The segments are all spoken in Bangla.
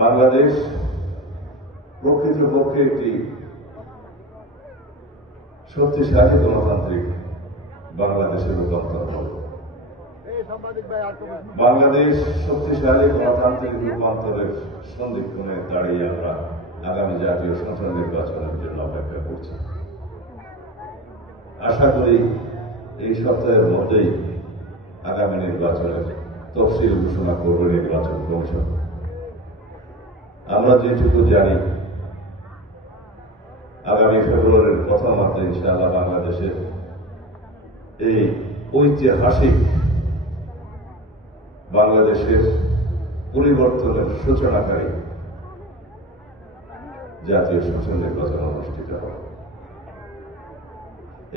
বাংলাদেশ প্রকৃতপক্ষে একটি শক্তিশালী গণতান্ত্রিক বাংলাদেশের রূপান্তর হবে। বাংলাদেশ শক্তিশালী গণতান্ত্রিক রূপান্তরের সন্ধিক্ষণে দাঁড়িয়ে আমরা আগামী জাতীয় সংসদ নির্বাচনের জন্য অপেক্ষা করছি। আশা করি এই সপ্তাহের মধ্যেই আগামী নির্বাচনের তফসিল ঘোষণা করবে নির্বাচন কমিশন। আমরা যেটুকু জানি, আগামী ফেব্রুয়ারির প্রথমার্ধে ইনশাআল্লাহ বাংলাদেশের এই ঐতিহাসিক বাংলাদেশের পরিবর্তনের সূচনাকারী জাতীয় সংসদ নির্বাচন অনুষ্ঠিত হবে।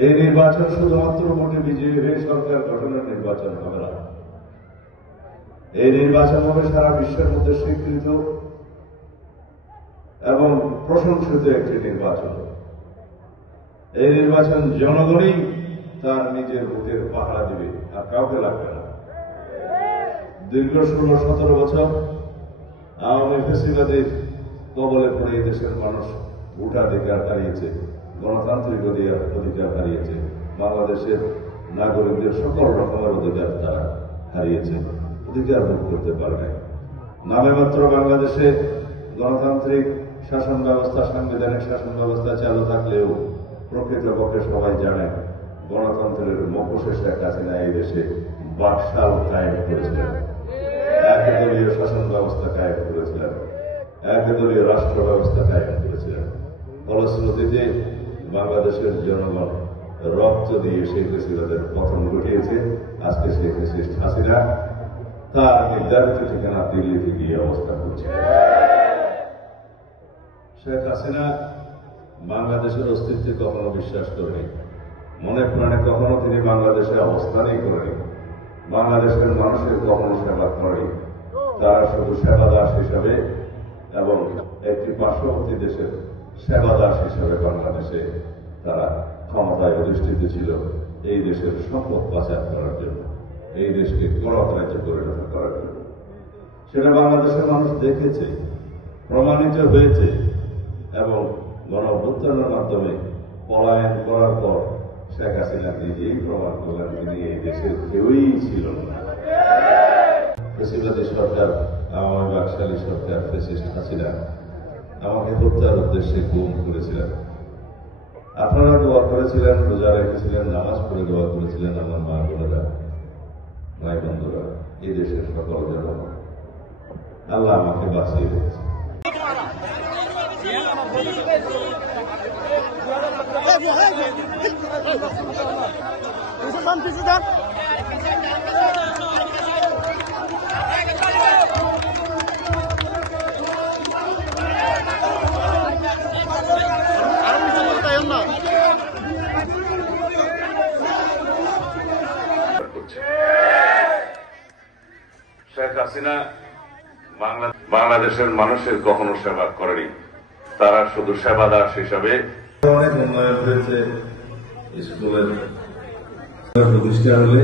এই নির্বাচন শুধুমাত্র ভোটে বিজয়ী হয়ে সরকার গঠনের নির্বাচন হবে না। এই নির্বাচন হবে সারা বিশ্বের মধ্যে স্বীকৃত এবং প্রশংসিত একটি নির্বাচন। এই নির্বাচন জনগণই তার নিজের ভোটের পাহারা দিবে, আর কাউকে লাগবে না। দীর্ঘ 16-17 বছর আওয়ামী ফ্যাসিবাদের কবলে পড়ে এই দেশের মানুষ ভোটাধিকার হারিয়েছে, গণতান্ত্রিক অধিকার হারিয়েছে, বাংলাদেশের নাগরিকদের সকল রকমের অধিকার তারা হারিয়েছে, অধিকার ভোগ করতে পারবে। নামে মাত্র বাংলাদেশে গণতান্ত্রিক শাসন ব্যবস্থা, সাংবিধানিক শাসন ব্যবস্থা চালু থাকলেও প্রকৃতপক্ষে সবাই জানেন গণতন্ত্রের মুখোশে শেখ হাসিনা এই দেশে বাকশাল কায়েম করেছিলেন, একদলীয় শাসন ব্যবস্থা কায়েম করেছিলেন, একদলীয় রাষ্ট্র ব্যবস্থা কায়েম করেছিলেন। ফলশ্রুতিতে বাংলাদেশের জনগণ রক্ত দিয়ে সেই ফ্যাসিবাদের পতন ঘটিয়েছে। আজকে সেই ফ্যাসিস্ট হাসিনা তার নির্ধারিত ঠিকানা দিল্লিতে গিয়ে অবস্থান করছে। শেখ হাসিনা বাংলাদেশের অস্তিত্বে কখনো বিশ্বাস করেনি, মনে প্রাণে কখনো তিনি বাংলাদেশে অবস্থানই করেনি, বাংলাদেশের মানুষের কখনো সেবা করেনি। তারা শুধু সেবাদাস হিসাবে এবং একটি পার্শ্ববর্তী দেশের সেবাদাস হিসাবে বাংলাদেশে তারা ক্ষমতায় অধিষ্ঠিত ছিল এই দেশের সম্পদ পাচার করার জন্য, এই দেশকে করত রাজ্যে পরিণত করার জন্য। সেটা বাংলাদেশের মানুষ দেখেছে, প্রমাণিত হয়েছে এবং গণঅভ্যুত্থানের মাধ্যমে পলায়ন করার পর শেখ হাসিনা নিজেই প্রমাণ করলেন তিনি এই দেশের কেউই ছিল না। ফ্যাসিবাদী সরকার, আওয়ামী বাকশালী সরকার, ফ্যাসিস্ট হাসিনা আমাকে হত্যার উদ্দেশ্যে গুম করেছিলেন। আপনারা দোয়া করেছিলেন, রোজা রেখেছিলেন, নামাজ পড়ে দোয়া করেছিলেন। আমার মা বোনেরা, ভাই বন্ধুরা, এই দেশের সকল জনগণ, আল্লাহ আমাকে বাঁচিয়ে রেখেছে। শেখ হাসিনা বাংলাদেশের মানুষের কখনো সেবা করেনি, তারা শুধু সেবাদাস হিসাবে। অনেক উন্নয়ন হয়েছে, স্কুলের প্রতিষ্ঠা হলে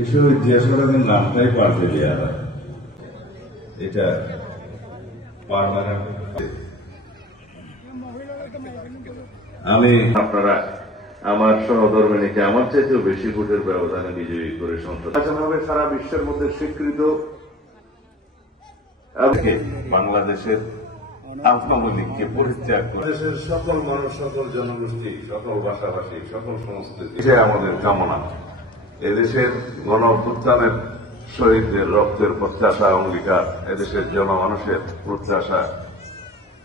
এসব ইতিহাসের আমি নামটাই পাল্টে দেওয়া হয়। এটা আমি আপনারা আমার সহধর্মিনীকে আমার চাইতেও বেশি ভোটের ব্যবধানে বিজয়ী করে সংসদ হবে সারা বিশ্বের মধ্যে স্বীকৃত। বাংলাদেশের আওয়ামী লীগকে পরিত্যাগ করে দেশের সকল মানুষ, সকল জনগোষ্ঠী, সকল ভাষাভাষী, সকল সংস্কৃতি, এটাই আমাদের কামনা। এদেশের গণ অভ্যুত্থানের শহীদদের রক্তের প্রত্যাশা, অঙ্গীকার, এদেশের জনমানুষের প্রত্যাশা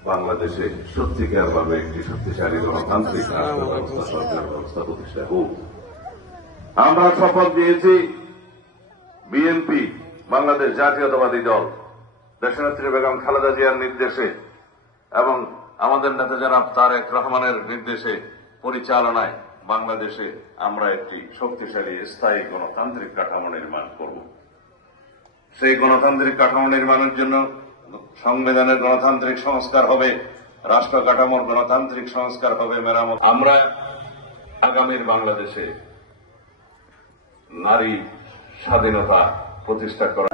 বাংলাদেশে সত্যিকার ভাবে একটি শক্তিশালী গণতান্ত্রিক রাষ্ট্র ব্যবস্থা, সরকার ব্যবস্থা প্রতিষ্ঠা হোক। আমরা শপথ দিয়েছি বিএনপি, বাংলাদেশ জাতীয়তাবাদী দল, দেশনেত্রী বেগম খালেদা জিয়ার নির্দেশে এবং আমাদের নেতা জনাব তারেক রহমানের নির্দেশে, পরিচালনায় বাংলাদেশে আমরা একটি শক্তিশালী স্থায়ী গণতান্ত্রিক কাঠামো নির্মাণ করব। সেই গণতান্ত্রিক কাঠামো নির্মাণের জন্য সংবিধানের গণতান্ত্রিক সংস্কার হবে, রাষ্ট্র কাঠামোর গণতান্ত্রিক সংস্কার হবে, মেরামত। আমরা আগামীর বাংলাদেশে নারী স্বাধীনতা প্রতিষ্ঠা করা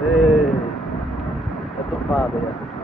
È troppato,